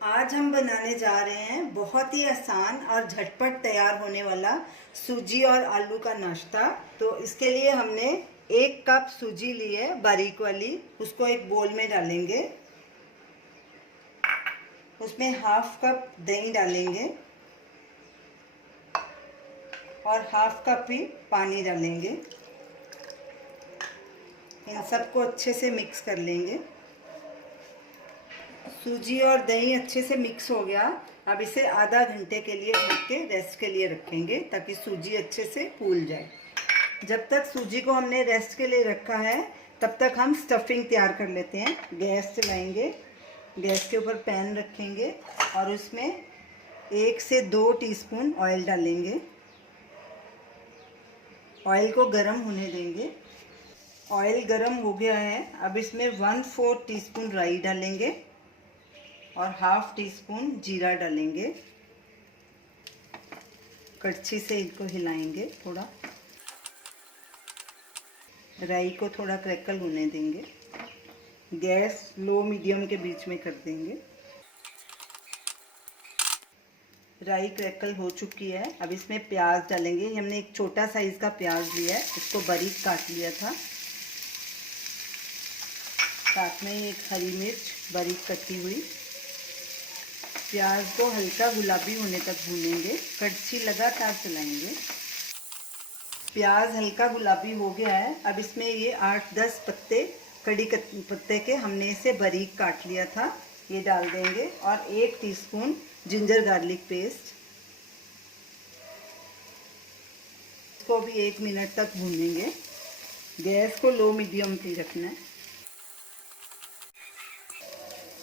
आज हम बनाने जा रहे हैं बहुत ही आसान और झटपट तैयार होने वाला सूजी और आलू का नाश्ता। तो इसके लिए हमने 1 कप सूजी ली है बारीक वाली, उसको एक बोल में डालेंगे। उसमें हाफ कप दही डालेंगे और हाफ कप ही पानी डालेंगे। इन सबको अच्छे से मिक्स कर लेंगे। सूजी और दही अच्छे से मिक्स हो गया। अब इसे आधा घंटे के लिए ढक के रेस्ट के लिए रखेंगे ताकि सूजी अच्छे से फूल जाए। जब तक सूजी को हमने रेस्ट के लिए रखा है तब तक हम स्टफिंग तैयार कर लेते हैं। गैस चलाएंगे, गैस के ऊपर पैन रखेंगे और उसमें 1 से 2 टीस्पून ऑयल डालेंगे। ऑयल को गर्म होने देंगे। ऑयल गर्म हो गया है। अब इसमें 1/4 टीस्पून राई डालेंगे और हाफ टी स्पून जीरा डालेंगे। कड़छी से इनको हिलाएंगे थोड़ा। राई को थोड़ा क्रैकल होने देंगे। गैस लो मीडियम के बीच में कर देंगे। राई क्रैकल हो चुकी है। अब इसमें प्याज डालेंगे। हमने एक छोटा साइज़ का प्याज लिया है, इसको बारीक काट लिया था। साथ में ही एक हरी मिर्च बारीक कटी हुई। प्याज को हल्का गुलाबी होने तक भूनेंगे। कड़छी लगातार चलाएंगे। प्याज हल्का गुलाबी हो गया है। अब इसमें ये 8-10 पत्ते कड़ी पत्ते के हमने इसे बारीक काट लिया था, ये डाल देंगे और 1 टीस्पून जिंजर गार्लिक पेस्ट। इसको भी 1 मिनट तक भूनेंगे। गैस को लो मीडियम पे रखना है।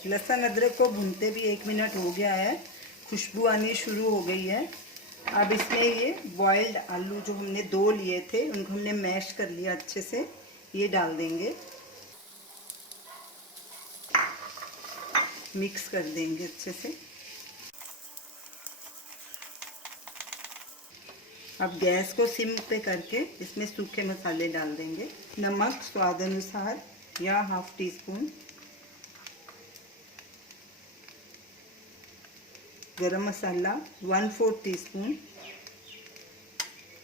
लहसुन अदरक को भूनते भी 1 मिनट हो गया है। खुशबू आनी शुरू हो गई है। अब इसमें ये बॉइल्ड आलू जो हमने 2 लिए थे, उनको हमने मैश कर लिया अच्छे से, ये डाल देंगे। मिक्स कर देंगे अच्छे से। अब गैस को सिम पे करके इसमें सूखे मसाले डाल देंगे। नमक स्वाद अनुसार या हाफ टी स्पून। गरम मसाला 1/4 टीस्पून।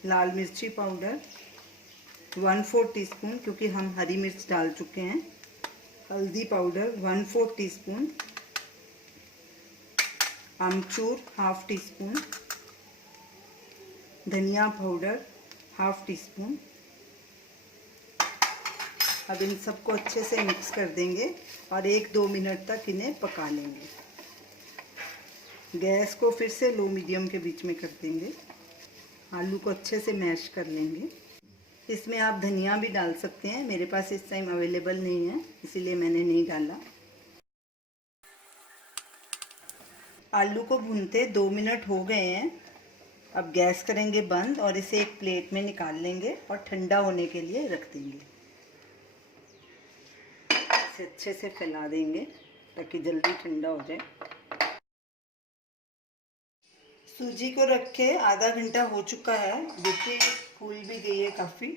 लाल मिर्ची पाउडर 1/4 टीस्पून, क्योंकि हम हरी मिर्च डाल चुके हैं। हल्दी पाउडर 1/4 टीस्पून। आमचूर हाफ टी स्पून। धनिया पाउडर हाफ टी स्पून। अब इन सबको अच्छे से मिक्स कर देंगे और 1-2 मिनट तक इन्हें पका लेंगे। गैस को फिर से लो मीडियम के बीच में कर देंगे। आलू को अच्छे से मैश कर लेंगे। इसमें आप धनिया भी डाल सकते हैं, मेरे पास इस टाइम अवेलेबल नहीं है इसीलिए मैंने नहीं डाला। आलू को भूनते 2 मिनट हो गए हैं। अब गैस करेंगे बंद और इसे एक प्लेट में निकाल लेंगे और ठंडा होने के लिए रख देंगे। इसे अच्छे से फैला देंगे ताकि जल्दी ठंडा हो जाए। सूजी को रख के आधा घंटा हो चुका है। देखिए फूल भी गई है काफ़ी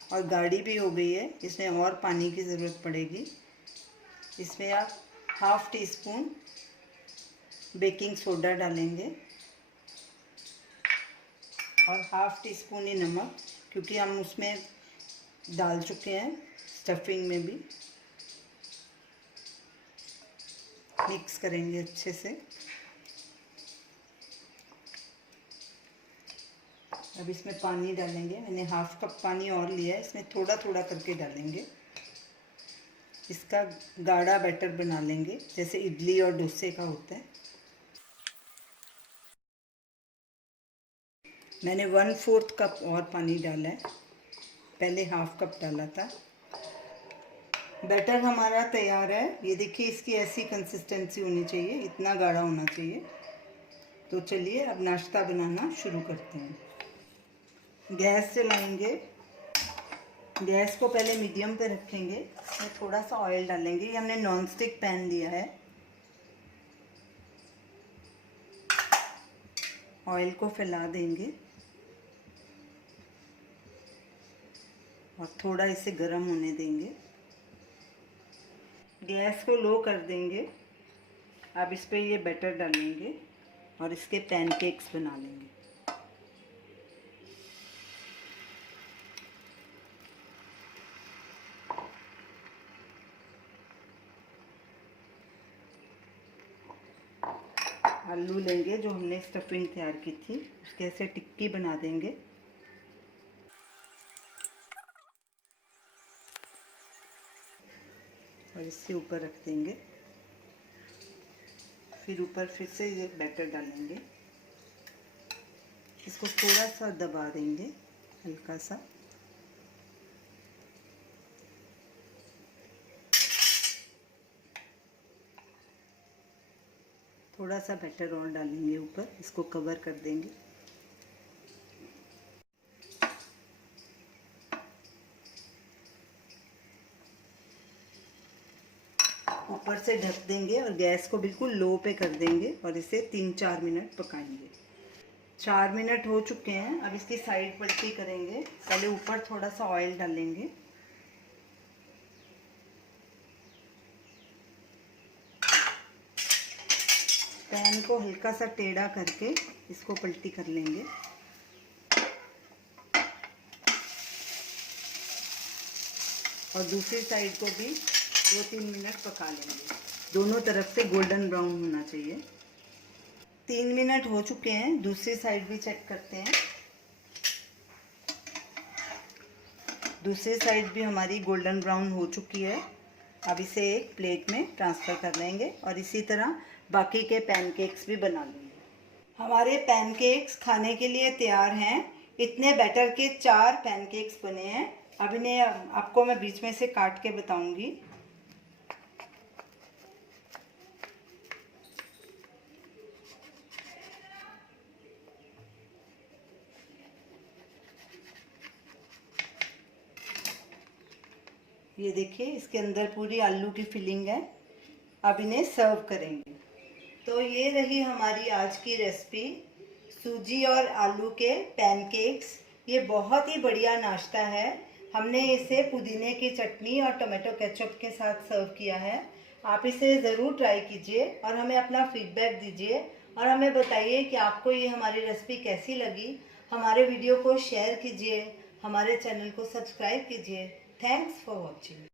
और गाढ़ी भी हो गई है। इसमें और पानी की ज़रूरत पड़ेगी। इसमें आप half tea spoon baking soda डालेंगे और हाफ टी स्पून ही नमक, क्योंकि हम उसमें डाल चुके हैं स्टफिंग में भी। मिक्स करेंगे अच्छे से। अब इसमें पानी डालेंगे। मैंने हाफ कप पानी और लिया है, इसमें थोड़ा थोड़ा करके डालेंगे। इसका गाढ़ा बैटर बना लेंगे जैसे इडली और डोसे का होता है। मैंने 1/4 कप और पानी डाला है, पहले हाफ कप डाला था। बैटर हमारा तैयार है। ये देखिए इसकी ऐसी कंसिस्टेंसी होनी चाहिए, इतना गाढ़ा होना चाहिए। तो चलिए अब नाश्ता बनाना शुरू करते हैं। गैस जलाएंगे। गैस को पहले मीडियम पे रखेंगे। इसमें थोड़ा सा ऑयल डालेंगे। ये हमने नॉन स्टिक पैन लिया है। ऑयल को फैला देंगे और थोड़ा इसे गर्म होने देंगे। गैस को लो कर देंगे। अब इस पे ये बैटर डालेंगे और इसके पैनकेक्स बना लेंगे। आलू लेंगे जो हमने स्टफिंग तैयार की थी, उसके ऐसे टिक्की बना देंगे। और इससे ऊपर रख देंगे। फिर ऊपर फिर से ये बैटर डालेंगे। इसको थोड़ा सा दबा देंगे, हल्का सा। थोड़ा सा बैटर और डालेंगे ऊपर, इसको कवर कर देंगे। ऊपर से ढक देंगे और गैस को बिल्कुल लो पे कर देंगे और इसे 3-4 मिनट पकाएंगे। 4 मिनट हो चुके हैं। अब इसकी साइड पलटी करेंगे। पहले ऊपर थोड़ा सा ऑयल डालेंगे। पैन को हल्का सा टेढ़ा करके इसको पलटी कर लेंगे। और दूसरी साइड को भी 2-3 मिनट पका लेंगे। दोनों तरफ से गोल्डन ब्राउन होना चाहिए। 3 मिनट हो चुके हैं। दूसरी साइड भी चेक करते हैं। दूसरी साइड भी हमारी गोल्डन ब्राउन हो चुकी है। अब इसे एक प्लेट में ट्रांसफ़र कर लेंगे और इसी तरह बाकी के पैनकेक्स भी बना लेंगे। हमारे पैनकेक्स खाने के लिए तैयार हैं। इतने बैटर के 4 पैनकेक्स बने हैं। अब इन्हें आपको मैं बीच में से काट के बताऊंगी। ये देखिए, इसके अंदर पूरी आलू की फिलिंग है। अब इन्हें सर्व करेंगे। तो ये रही हमारी आज की रेसिपी, सूजी और आलू के पैनकेक्स। ये बहुत ही बढ़िया नाश्ता है। हमने इसे पुदीने की चटनी और टमाटो केचप के साथ सर्व किया है। आप इसे ज़रूर ट्राई कीजिए और हमें अपना फीडबैक दीजिए और हमें बताइए कि आपको ये हमारी रेसिपी कैसी लगी। हमारे वीडियो को शेयर कीजिए, हमारे चैनल को सब्सक्राइब कीजिए। Thanks for watching.